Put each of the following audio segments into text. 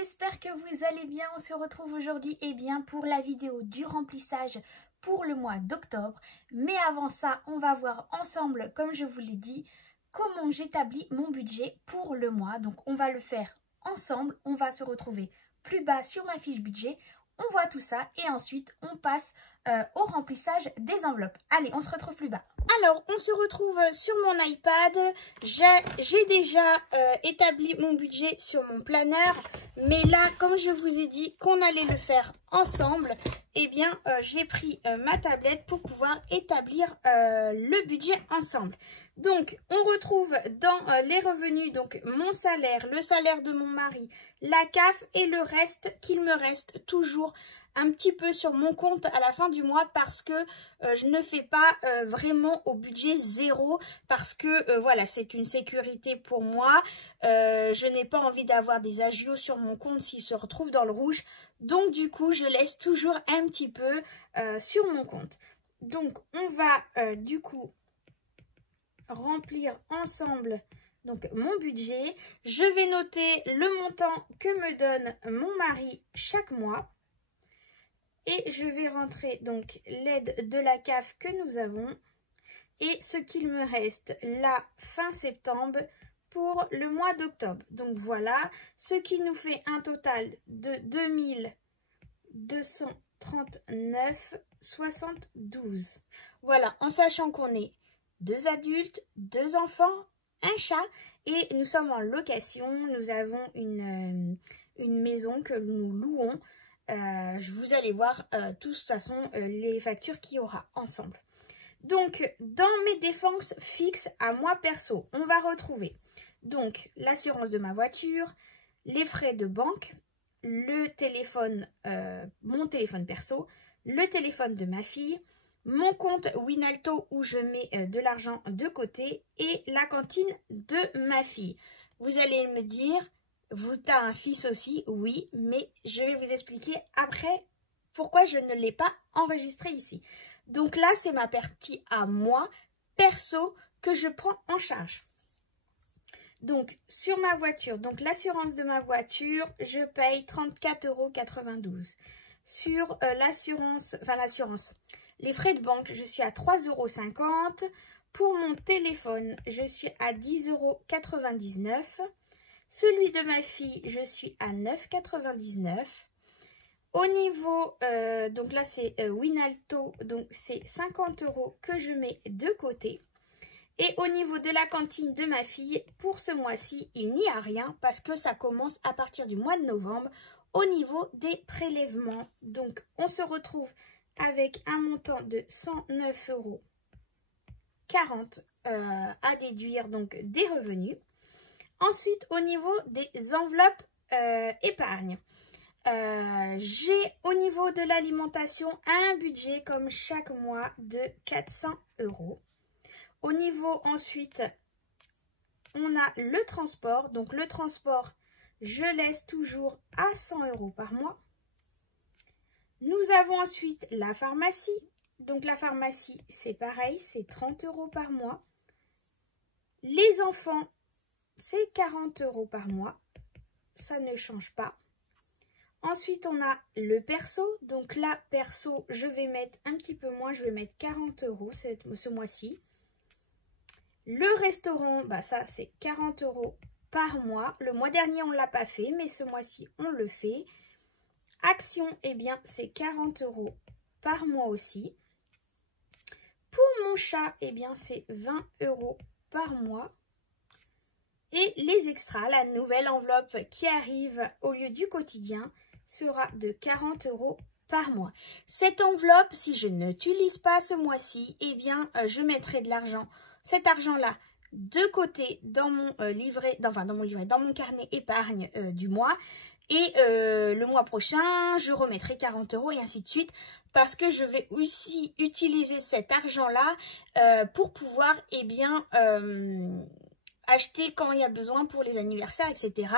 j'espère que vous allez bien. On se retrouve aujourd'hui pour la vidéo du remplissage pour le mois d'octobre. Mais avant ça, on va voir ensemble, comme je vous l'ai dit, comment j'établis mon budget pour le mois. Donc on va le faire ensemble, on va se retrouver plus bas sur ma fiche budget. On voit tout ça et ensuite on passe au remplissage des enveloppes. Allez, on se retrouve plus bas. Alors, on se retrouve sur mon iPad. J'ai déjà établi mon budget sur mon planeur. Mais là, comme je vous ai dit qu'on allait le faire ensemble, eh bien, j'ai pris ma tablette pour pouvoir établir le budget ensemble. Donc, on retrouve dans les revenus, donc mon salaire, le salaire de mon mari, la CAF et le reste qu'il me reste toujours un petit peu sur mon compte à la fin du mois parce que je ne fais pas vraiment au budget zéro parce que voilà, c'est une sécurité pour moi. Je n'ai pas envie d'avoir des agios sur mon compte s'ils se retrouvent dans le rouge. Donc du coup, je laisse toujours un petit peu sur mon compte. Donc on va du coup remplir ensemble donc mon budget. Je vais noter le montant que me donne mon mari chaque mois. Et je vais rentrer donc l'aide de la CAF que nous avons et ce qu'il me reste la fin septembre pour le mois d'octobre. Donc voilà, ce qui nous fait un total de 2239,72. Voilà, en sachant qu'on est 2 adultes, 2 enfants, un chat et nous sommes en location. Nous avons une maison que nous louons. Vous allez voir de toute façon les factures qu'il y aura ensemble. Donc, dans mes dépenses fixes à moi perso, on va retrouver donc l'assurance de ma voiture, les frais de banque, le téléphone, mon téléphone perso, le téléphone de ma fille, mon compte Winalto où je mets de l'argent de côté et la cantine de ma fille. Vous allez me dire... Vous t'as un fils aussi, oui, mais je vais vous expliquer après pourquoi je ne l'ai pas enregistré ici. Donc là, c'est ma partie à moi, perso, que je prends en charge. Donc, sur ma voiture, donc l'assurance de ma voiture, je paye 34,92 €. Sur l'assurance, les frais de banque, je suis à 3,50 €. Pour mon téléphone, je suis à 10,99 €. Celui de ma fille, je suis à 9,99 €. Au niveau, donc là c'est Winalto, donc c'est 50 € que je mets de côté. Et au niveau de la cantine de ma fille, pour ce mois-ci, il n'y a rien parce que ça commence à partir du mois de novembre au niveau des prélèvements. Donc on se retrouve avec un montant de 109,40 € à déduire donc des revenus. Ensuite, au niveau des enveloppes épargne, j'ai au niveau de l'alimentation un budget comme chaque mois de 400 €. Au niveau ensuite, on a le transport. Donc le transport, je laisse toujours à 100 € par mois. Nous avons ensuite la pharmacie. Donc la pharmacie, c'est pareil, c'est 30 € par mois. Les enfants, c'est 40 € par mois, ça ne change pas. Ensuite, on a le perso. Donc là, perso, je vais mettre un petit peu moins, je vais mettre 40 € ce mois-ci. Le restaurant, bah ça, c'est 40 € par mois. Le mois dernier, on ne l'a pas fait, mais ce mois-ci, on le fait. Action, eh bien, c'est 40 € par mois aussi. Pour mon chat, eh bien, c'est 20 € par mois. Et les extras, la nouvelle enveloppe qui arrive au lieu du quotidien sera de 40 € par mois. Cette enveloppe, si je n'utilise pas ce mois-ci, eh bien, je mettrai de l'argent, cet argent-là, de côté dans mon dans mon carnet épargne du mois. Et le mois prochain, je remettrai 40 € et ainsi de suite parce que je vais aussi utiliser cet argent-là pour pouvoir, eh bien, acheter quand il y a besoin pour les anniversaires, etc.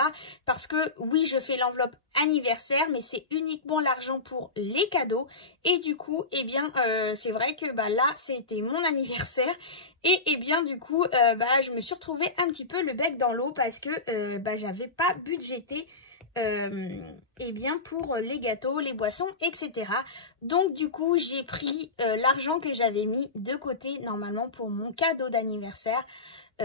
Parce que oui, je fais l'enveloppe anniversaire, mais c'est uniquement l'argent pour les cadeaux. Et du coup, eh bien, c'est vrai que bah, là, c'était mon anniversaire. Et eh bien, du coup, je me suis retrouvée un petit peu le bec dans l'eau parce que j'avais pas budgété eh bien pour les gâteaux, les boissons, etc. Donc du coup j'ai pris l'argent que j'avais mis de côté normalement pour mon cadeau d'anniversaire.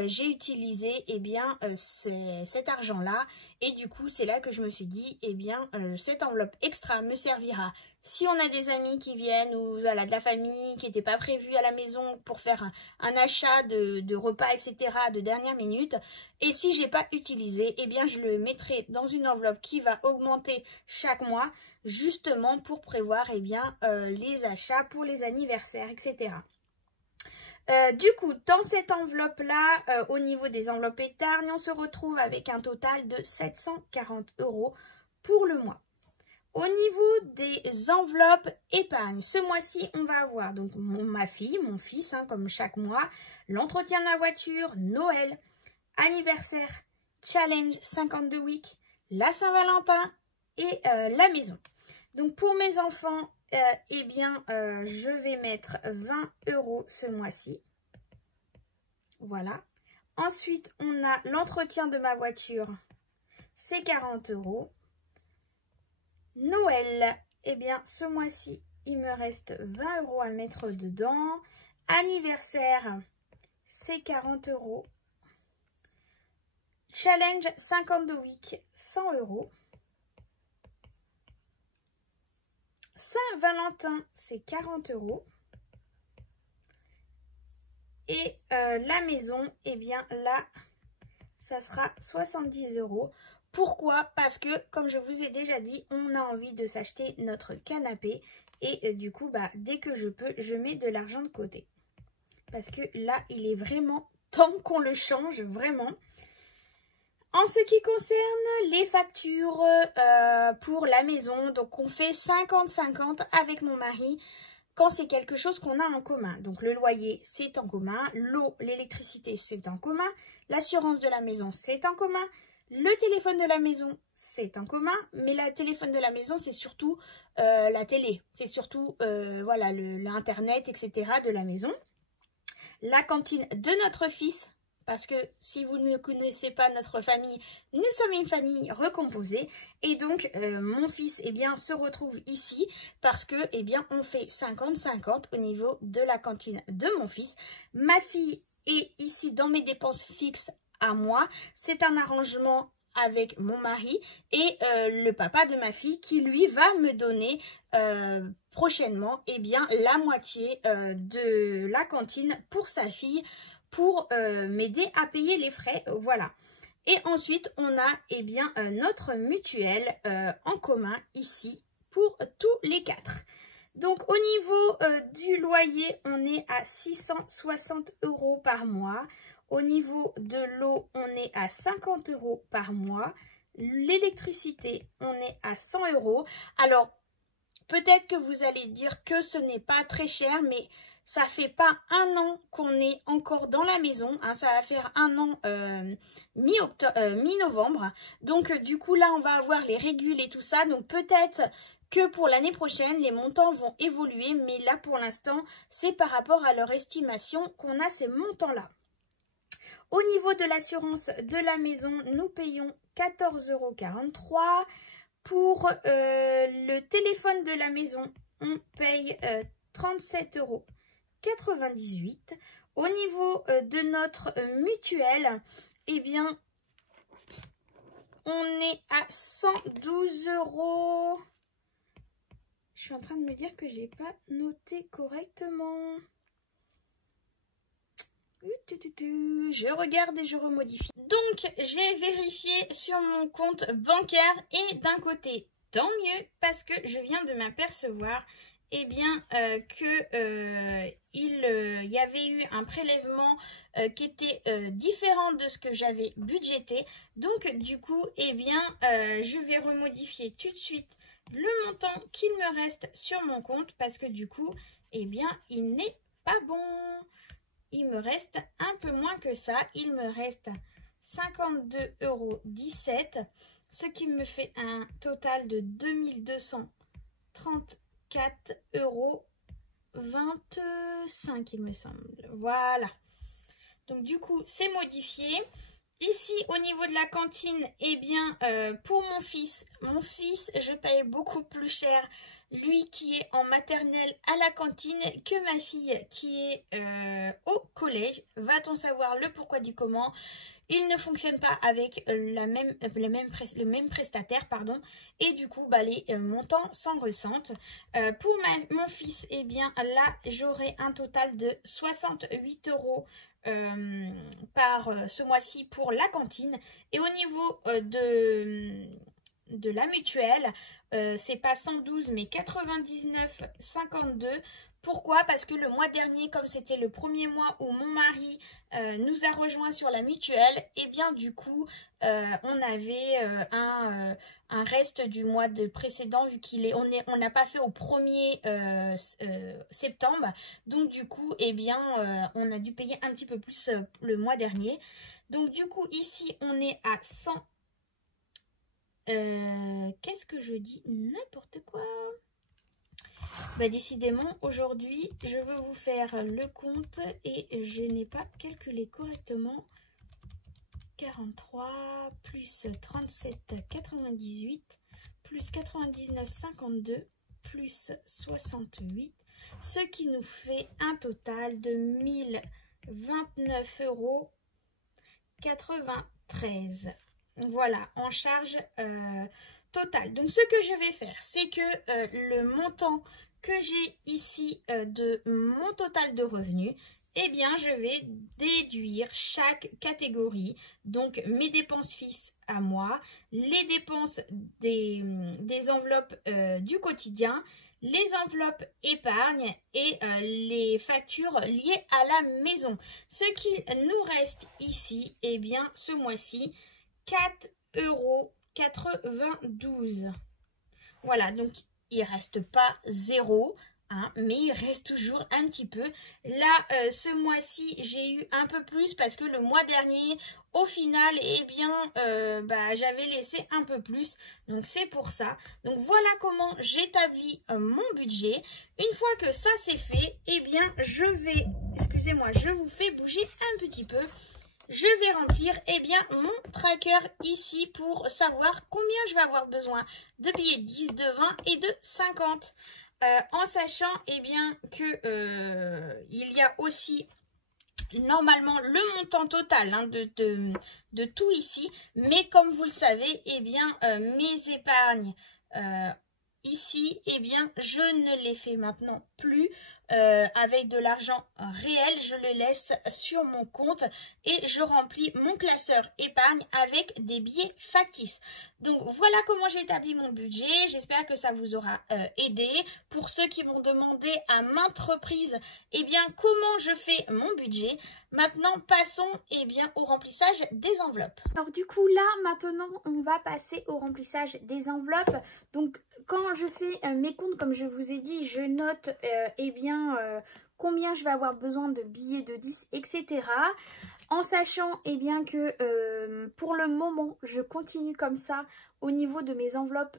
J'ai utilisé eh bien cet argent là et du coup c'est là que je me suis dit eh bien cette enveloppe extra me servira si on a des amis qui viennent ou voilà, de la famille qui n'était pas prévue à la maison pour faire un achat de repas, etc. de dernière minute. Et si j'ai pas utilisé, eh bien je le mettrai dans une enveloppe qui va augmenter chaque mois justement pour prévoir eh bien les achats pour les anniversaires, etc. Du coup, dans cette enveloppe-là, au niveau des enveloppes épargne, on se retrouve avec un total de 740 € pour le mois. Au niveau des enveloppes épargne, ce mois-ci, on va avoir donc ma fille, mon fils, hein, comme chaque mois, l'entretien de ma voiture, Noël, anniversaire, challenge 52 weeks, la Saint-Valentin et la maison. Donc pour mes enfants, eh bien, je vais mettre 20 € ce mois-ci. Voilà. Ensuite, on a l'entretien de ma voiture, c'est 40 €. Noël, eh bien, ce mois-ci, il me reste 20 € à mettre dedans. Anniversaire, c'est 40 €. Challenge 52 weeks, 100 €. Saint-Valentin, c'est 40 €. Et la maison, eh bien là, ça sera 70 €. Pourquoi? Parce que, comme je vous ai déjà dit, on a envie de s'acheter notre canapé. Et du coup, bah, dès que je peux, je mets de l'argent de côté. Parce que là, il est vraiment temps qu'on le change, vraiment. En ce qui concerne les factures pour la maison, donc on fait 50-50 avec mon mari quand c'est quelque chose qu'on a en commun. Donc le loyer, c'est en commun, l'eau, l'électricité, c'est en commun, l'assurance de la maison, c'est en commun, le téléphone de la maison, c'est en commun, mais le téléphone de la maison, c'est surtout la télé, c'est surtout voilà, l'internet, etc. de la maison. La cantine de notre fils, parce que si vous ne connaissez pas notre famille, nous sommes une famille recomposée. Et donc, mon fils, eh bien, se retrouve ici parce que, eh bien, on fait 50-50 au niveau de la cantine de mon fils. Ma fille est ici dans mes dépenses fixes à moi. C'est un arrangement avec mon mari et le papa de ma fille qui, lui, va me donner prochainement, eh bien, la moitié de la cantine pour sa fille, pour m'aider à payer les frais, voilà. Et ensuite, on a eh bien, notre mutuelle en commun ici pour tous les quatre. Donc, au niveau du loyer, on est à 660 € par mois. Au niveau de l'eau, on est à 50 € par mois. L'électricité, on est à 100 €. Alors, peut-être que vous allez dire que ce n'est pas très cher, mais ça fait pas un an qu'on est encore dans la maison, hein, ça va faire un an mi-novembre. Donc du coup là on va avoir les régules et tout ça. Donc peut-être que pour l'année prochaine les montants vont évoluer, mais là pour l'instant c'est par rapport à leur estimation qu'on a ces montants-là. Au niveau de l'assurance de la maison, nous payons 14,43 €. Pour le téléphone de la maison, on paye 37,98 €. Au niveau de notre mutuelle, eh bien, on est à 112 €. Je suis en train de me dire que j'ai pas noté correctement. Je regarde et je remodifie. Donc, j'ai vérifié sur mon compte bancaire et d'un côté, tant mieux parce que je viens de m'apercevoir eh bien, il y avait eu un prélèvement qui était différent de ce que j'avais budgété. Donc, du coup, eh bien, je vais remodifier tout de suite le montant qu'il me reste sur mon compte parce que du coup, eh bien, il n'est pas bon. Il me reste un peu moins que ça. Il me reste 52,17 €, ce qui me fait un total de 2234,25 € il me semble. Voilà. Donc du coup, c'est modifié. Ici, au niveau de la cantine, eh bien, pour mon fils, je paye beaucoup plus cher, lui qui est en maternelle à la cantine, que ma fille qui est au collège. Va-t-on savoir le pourquoi du comment? Il ne fonctionne pas avec le même prestataire, pardon, et du coup, bah, les montants s'en ressentent. Pour mon fils, eh bien, là, j'aurai un total de 68 € par ce mois-ci pour la cantine. Et au niveau de la mutuelle, c'est pas 112 mais 99,52. Pourquoi? Parce que le mois dernier, comme c'était le premier mois où mon mari nous a rejoint sur la mutuelle, et bien du coup, on avait un reste du mois précédent, vu on n'a pas fait au 1er septembre. Donc du coup, eh bien, on a dû payer un petit peu plus le mois dernier. Donc du coup, ici, on est à 100. Qu'est-ce que je dis? N'importe quoi. Bah, décidément, aujourd'hui, je veux vous faire le compte et je n'ai pas calculé correctement. 43 plus 37,98 plus 99,52 plus 68, ce qui nous fait un total de 1029,93 €. Voilà, en charge totale. Donc, ce que je vais faire, c'est que le montant que j'ai ici de mon total de revenus, eh bien, je vais déduire chaque catégorie. Donc, mes dépenses fixes à moi, les dépenses des enveloppes du quotidien, les enveloppes épargne et les factures liées à la maison. Ce qui nous reste ici, eh bien, ce mois-ci, 4,92 €. Voilà, donc il ne reste pas 0, hein, mais il reste toujours un petit peu. Là, ce mois-ci, j'ai eu un peu plus parce que le mois dernier, au final, eh bien, j'avais laissé un peu plus. Donc, c'est pour ça. Donc, voilà comment j'établis mon budget. Une fois que ça, c'est fait, eh bien, je vous fais bouger un petit peu. Je vais remplir mon tracker ici pour savoir combien je vais avoir besoin de billets de 10, de 20 et de 50. En sachant que il y a aussi normalement le montant total de tout ici. Mais comme vous le savez, mes épargnes ici, je ne les fais maintenant plus avec de l'argent réel. Je le laisse sur mon compte et je remplis mon classeur épargne avec des billets factices. Donc voilà comment j'ai établi mon budget. J'espère que ça vous aura aidé. Pour ceux qui m'ont demandé à maintes reprises comment je fais mon budget. Maintenant passons au remplissage des enveloppes. Alors du coup là maintenant on va passer au remplissage des enveloppes. Donc quand je fais mes comptes, comme je vous ai dit, je note combien je vais avoir besoin de billets de 10, etc. En sachant que pour le moment, je continue comme ça au niveau de mes enveloppes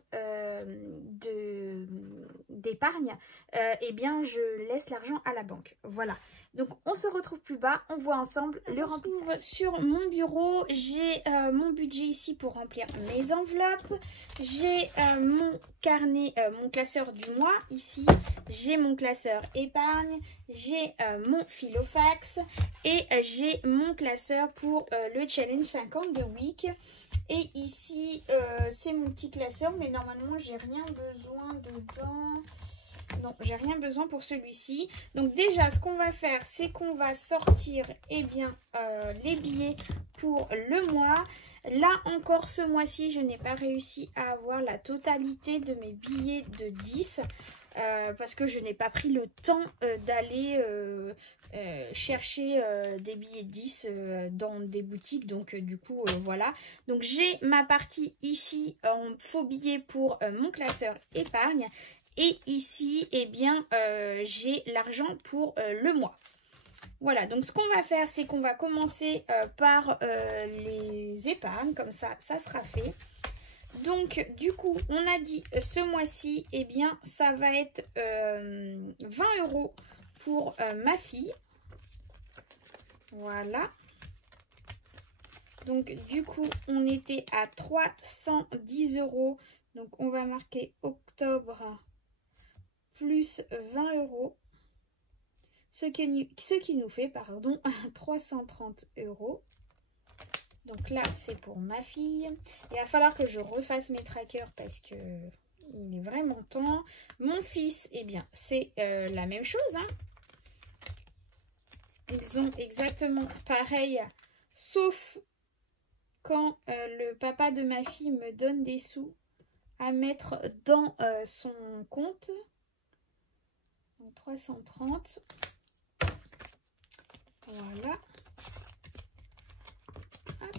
d'épargne. Je laisse l'argent à la banque. Voilà. Donc, on se retrouve plus bas. On voit ensemble le remplissage. Sur mon bureau, j'ai mon budget ici pour remplir mes enveloppes. J'ai mon carnet, mon classeur du mois. Ici, j'ai mon classeur épargne. J'ai mon filofax. Et j'ai mon classeur pour le challenge 50 de week. Et ici, c'est mon petit classeur. Mais normalement, j'ai rien besoin dedans. Non, j'ai rien besoin pour celui-ci. Donc déjà, ce qu'on va faire, c'est qu'on va sortir les billets pour le mois. Là encore, ce mois-ci, je n'ai pas réussi à avoir la totalité de mes billets de 10 parce que je n'ai pas pris le temps d'aller chercher des billets de 10 dans des boutiques. Donc du coup, voilà. Donc j'ai ma partie ici en faux billets pour mon classeur épargne. Et ici, j'ai l'argent pour le mois. Voilà, donc ce qu'on va faire, c'est qu'on va commencer par les épargnes. Comme ça, ça sera fait. Donc, du coup, on a dit ce mois-ci, ça va être 20 € pour ma fille. Voilà. Donc du coup, on était à 310 €. Donc on va marquer octobre plus 20 €. Ce qui nous fait, pardon, 330 €. Donc là, c'est pour ma fille. Il va falloir que je refasse mes trackers parce que il est vraiment temps. Mon fils, eh bien, c'est la même chose. Hein. Ils ont exactement pareil, sauf quand le papa de ma fille me donne des sous à mettre dans son compte. Donc 330. Voilà. Hop.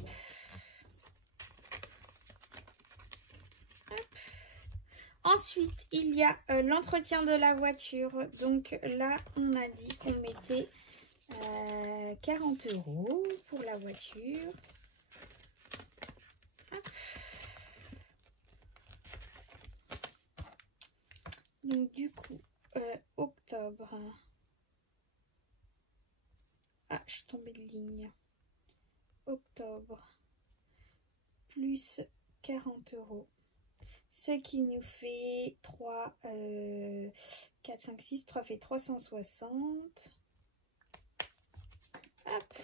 Hop. Ensuite, il y a l'entretien de la voiture. Donc là, on a dit qu'on mettait 40 € pour la voiture. Hop. Donc du coup, octobre. Ah, je suis tombée de ligne. Octobre plus 40 €. Ce qui nous fait 3, 4, 5, 6, 3 fait 360. Hop.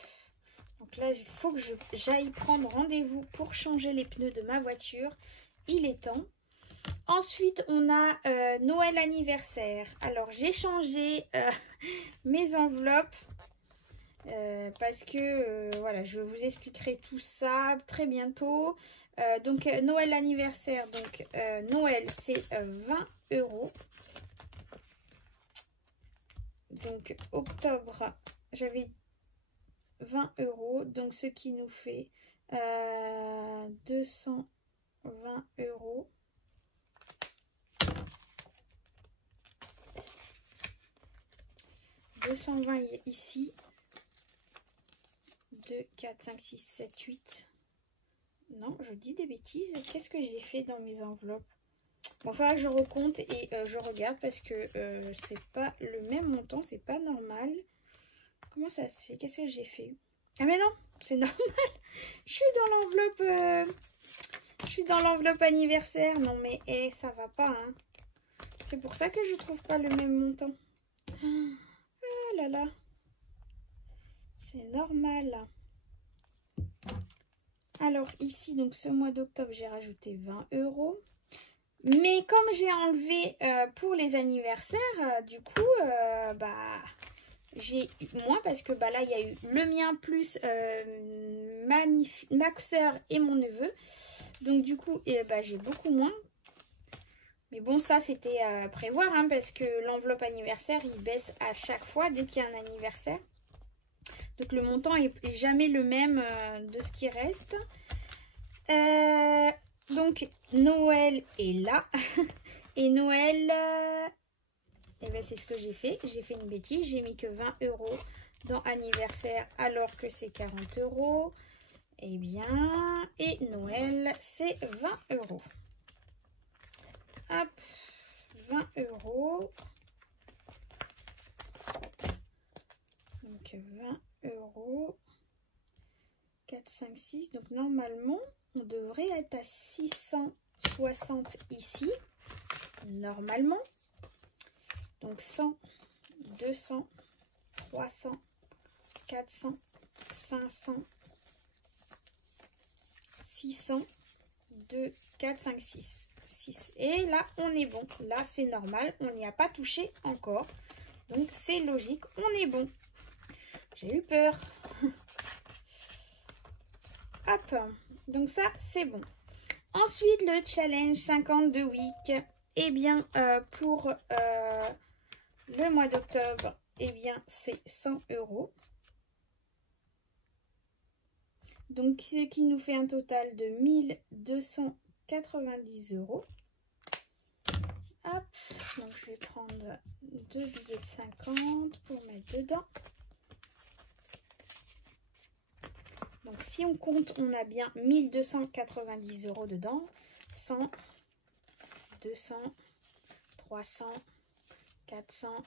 Donc là, il faut que j'aille prendre rendez-vous pour changer les pneus de ma voiture. Il est temps. Ensuite, on a Noël anniversaire. Alors, j'ai changé mes enveloppes. Parce que voilà, je vous expliquerai tout ça très bientôt. Donc Noël anniversaire, donc Noël c'est 20 €. Donc octobre, j'avais 20 €, donc ce qui nous fait 220 €. « 220 ici. 2, 4, 5, 6, 7, 8. Non, je dis des bêtises. Qu'est-ce que j'ai fait dans mes enveloppes? Bon, il faudra que je recompte et je regarde parce que c'est pas le même montant, c'est pas normal. Comment ça se fait? Qu'est-ce que j'ai fait? Ah mais non, c'est normal. Je suis dans l'enveloppe anniversaire. Non mais ça va pas. Hein. C'est pour ça que je trouve pas le même montant. Ah là là. C'est normal. Alors ici, donc ce mois d'octobre, j'ai rajouté 20 €. Mais comme j'ai enlevé pour les anniversaires, du coup, j'ai moins parce que là, il y a eu le mien plus ma soeur et mon neveu. Donc du coup, j'ai beaucoup moins. Mais bon, ça, c'était à prévoir hein, parce que l'enveloppe anniversaire, il baisse à chaque fois dès qu'il y a un anniversaire. Donc le montant est jamais le même de ce qui reste. Donc Noël est là. Et Noël, c'est ce que j'ai fait. J'ai fait une bêtise. J'ai mis que 20 € dans anniversaire alors que c'est 40 €. Eh bien, et Noël, c'est 20 €. Hop, 20 €. Donc 20 €. 4, 5, 6. Donc normalement, on devrait être à 660 ici. Normalement. Donc 100, 200, 300, 400, 500, 600, 2, 4, 5, 6. 6. Et là, on est bon. Là, c'est normal. On n'y a pas touché encore. Donc, c'est logique. On est bon. J'ai eu peur. Hop. Donc, ça, c'est bon. Ensuite, le challenge 52 week. Eh bien, pour le mois d'octobre, eh bien, c'est 100 €. Donc, ce qui nous fait un total de 1290 €. Hop, donc je vais prendre 2 billets de 50 pour mettre dedans. Donc si on compte, on a bien 1290 € dedans. 100, 200, 300, 400,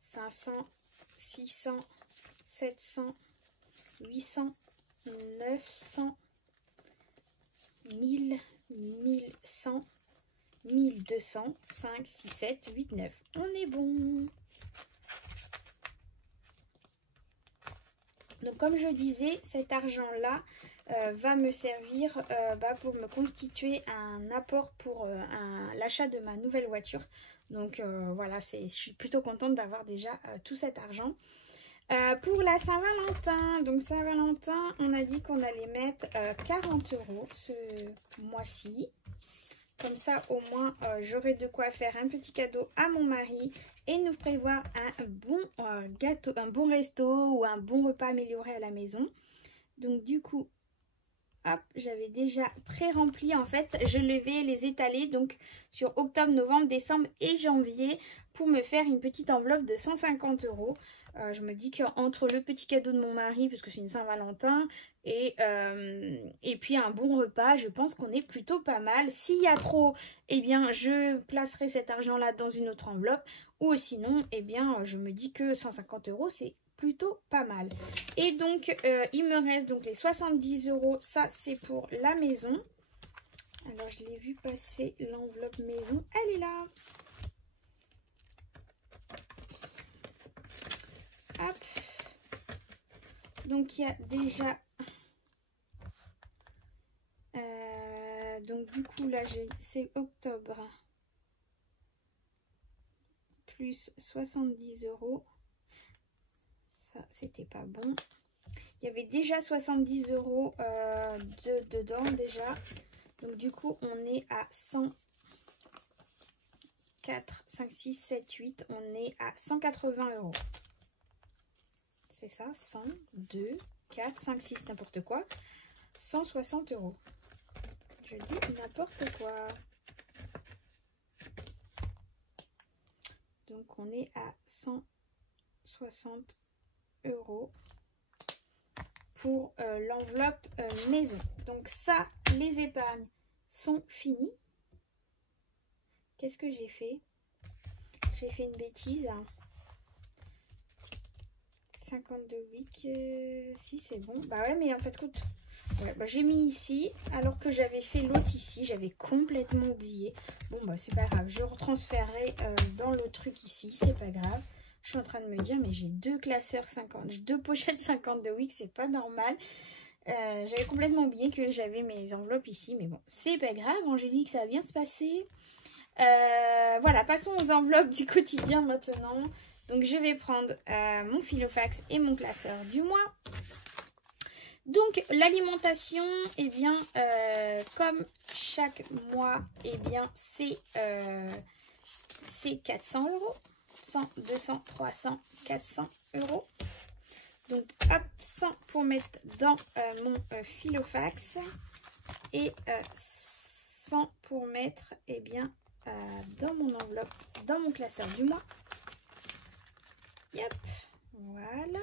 500, 600, 700, 800, 900, 1000, 1100, 1200, 5, 6, 7, 8, 9. On est bon. Donc comme je disais, cet argent-là va me servir pour me constituer un apport pour l'achat de ma nouvelle voiture. Donc voilà, je suis plutôt contente d'avoir déjà tout cet argent. Pour la Saint-Valentin, donc Saint-Valentin, on a dit qu'on allait mettre 40 € ce mois-ci. Comme ça, au moins, j'aurai de quoi faire un petit cadeau à mon mari et nous prévoir un bon gâteau, un bon resto ou un bon repas amélioré à la maison. Donc du coup, hop, j'avais déjà pré-rempli. En fait, je vais les étaler donc sur octobre, novembre, décembre et janvier pour me faire une petite enveloppe de 150 €. Je me dis qu'entre le petit cadeau de mon mari, puisque c'est une Saint-Valentin, et puis un bon repas, je pense qu'on est plutôt pas mal. S'il y a trop, eh bien, je placerai cet argent-là dans une autre enveloppe. Ou sinon, eh bien, je me dis que 150 €, c'est plutôt pas mal. Et donc, il me reste donc les 70 €. Ça, c'est pour la maison. Alors, je l'ai vu passer l'enveloppe maison. Elle est là. Hop. Donc il y a déjà donc du coup là c'est octobre plus 70 €. Ça c'était pas bon. Il y avait déjà 70 € dedans déjà. Donc du coup on est à 104, 5, 6, 7, 8. On est à 180 €. C'est ça, 100, 2, 4, 5, 6, n'importe quoi. 160 €. Je dis n'importe quoi. Donc on est à 160 € pour l'enveloppe maison. Donc ça, les épargnes sont finies. Qu'est-ce que j'ai fait? J'ai fait une bêtise. 52 week, si c'est bon. Bah ouais, mais en fait, écoute, ouais, bah, j'ai mis ici, alors que j'avais fait l'autre ici. J'avais complètement oublié. Bon, bah c'est pas grave. Je retransférerai dans le truc ici. C'est pas grave. Je suis en train de me dire, mais j'ai deux classeurs 50, deux pochettes 52 week, c'est pas normal. J'avais complètement oublié que j'avais mes enveloppes ici. Mais bon, c'est pas grave. Angélique, ça va bien se passer. Voilà, passons aux enveloppes du quotidien maintenant. Donc, je vais prendre mon Filofax et mon classeur du mois. Donc, l'alimentation, eh bien, comme chaque mois, eh bien, c'est 400 €. 100, 200, 300, 400 €. Donc, hop, 100 pour mettre dans mon Filofax. Et 100 pour mettre, eh bien, dans mon enveloppe, dans mon classeur du mois. Yep, voilà.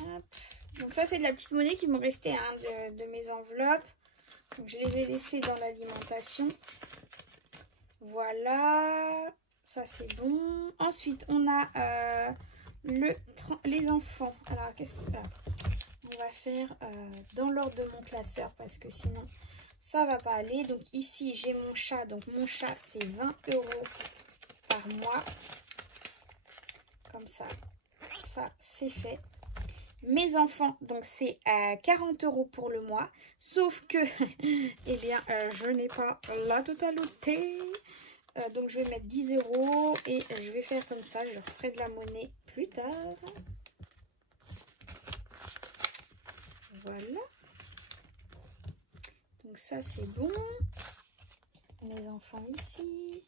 Hop. Donc ça c'est de la petite monnaie qui me restait de mes enveloppes. Donc je les ai laissées dans l'alimentation. Voilà, ça c'est bon. Ensuite on a les enfants. Alors qu'est-ce qu'on va On va faire dans l'ordre de mon classeur parce que sinon ça va pas aller. Donc ici j'ai mon chat. Donc mon chat c'est 20 € par mois. Comme ça, ça c'est fait. Mes enfants, donc c'est 40 € pour le mois. Sauf que, eh bien, je n'ai pas la totalité. Donc je vais mettre 10 € et je vais faire comme ça. Je referai de la monnaie plus tard. Voilà. Donc ça c'est bon. Les enfants ici.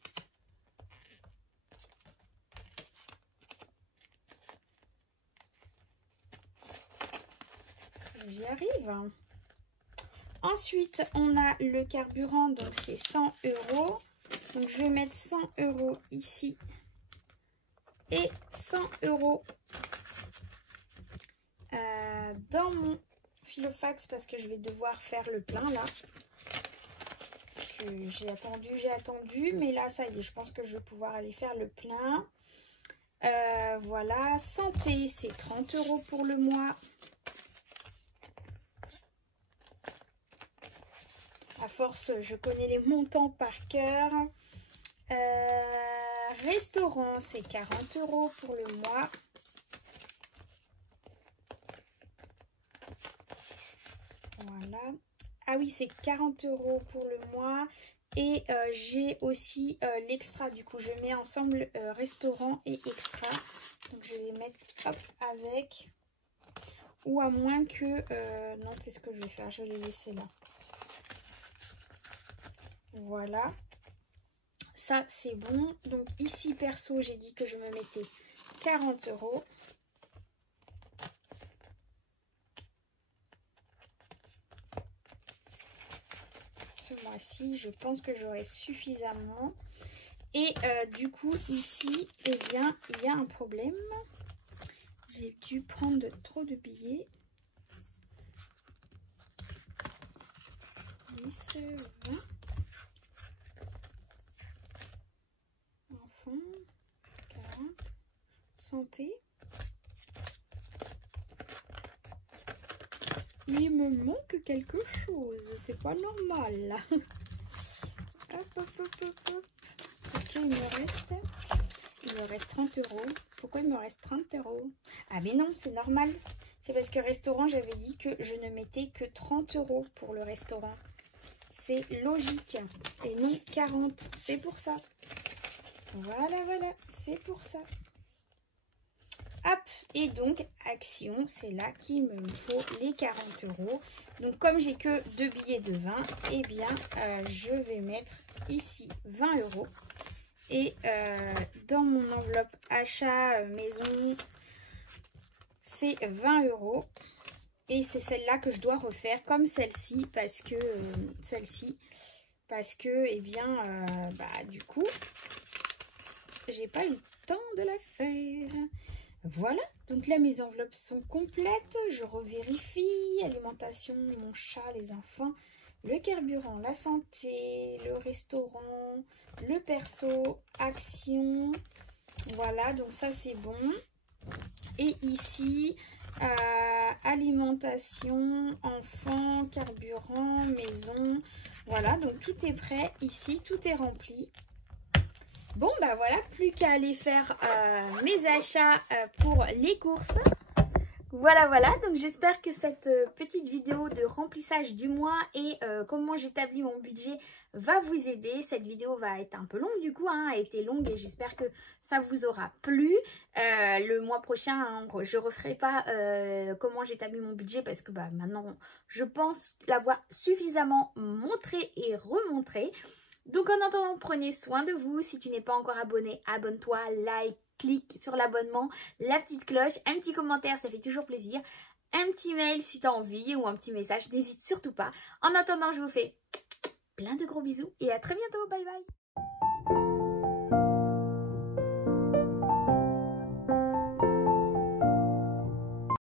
J'y arrive. Ensuite on a le carburant, donc c'est 100 €. Donc je vais mettre 100 € ici. Et 100 € dans mon Filofax parce que je vais devoir faire le plein là. J'ai attendu, mais là ça y est, je pense que je vais pouvoir aller faire le plein. Voilà, santé, c'est 30 € pour le mois. À force, je connais les montants par cœur. Restaurant, c'est 40 € pour le mois. Voilà. Ah oui, c'est 40 € pour le mois. Et j'ai aussi l'extra. Du coup, je mets ensemble restaurant et extra. Donc, je vais les mettre hop, avec. Ou à moins que... non, c'est ce que je vais faire. Je vais les laisser là. Voilà. Ça, c'est bon. Donc, ici, perso, j'ai dit que je me mettais 40 €. Ce mois-ci, je pense que j'aurai suffisamment. Et du coup, ici, eh bien, il y a un problème. J'ai dû prendre trop de billets. 10, 20. Enfant, 40, santé. Il me manque quelque chose, c'est pas normal là. Hop, hop, hop, hop, hop. Ok, il me reste 30 €. Pourquoi il me reste 30 €? Ah mais non, c'est normal. C'est parce que restaurant, j'avais dit que je ne mettais que 30 € pour le restaurant. C'est logique. Et non 40, c'est pour ça. Voilà, voilà, c'est pour ça. Hop, et donc, action, c'est là qu'il me faut les 40 €. Donc, comme j'ai que 2 billets de 20, eh bien, je vais mettre ici 20 €. Et dans mon enveloppe achat maison, c'est 20 €. Et c'est celle-là que je dois refaire comme celle-ci, parce que, eh bien, du coup, j'ai pas eu le temps de la faire. Voilà, donc là mes enveloppes sont complètes, je revérifie, alimentation, mon chat, les enfants, le carburant, la santé, le restaurant, le perso, action, voilà, donc ça c'est bon. Et ici, alimentation, enfants, carburant, maison, voilà, donc tout est prêt, ici tout est rempli. Bon, bah voilà, plus qu'à aller faire mes achats pour les courses. Voilà, voilà, donc j'espère que cette petite vidéo de remplissage du mois et comment j'établis mon budget va vous aider. Cette vidéo va être un peu longue du coup, hein, a été longue et j'espère que ça vous aura plu. Le mois prochain, hein, je ne referai pas comment j'établis mon budget parce que maintenant, je pense l'avoir suffisamment montré et remontré. Donc en attendant, prenez soin de vous. Si tu n'es pas encore abonné, abonne-toi, like, clique sur l'abonnement, la petite cloche, un petit commentaire, ça fait toujours plaisir. Un petit mail si tu as envie ou un petit message, n'hésite surtout pas. En attendant, je vous fais plein de gros bisous et à très bientôt. Bye bye.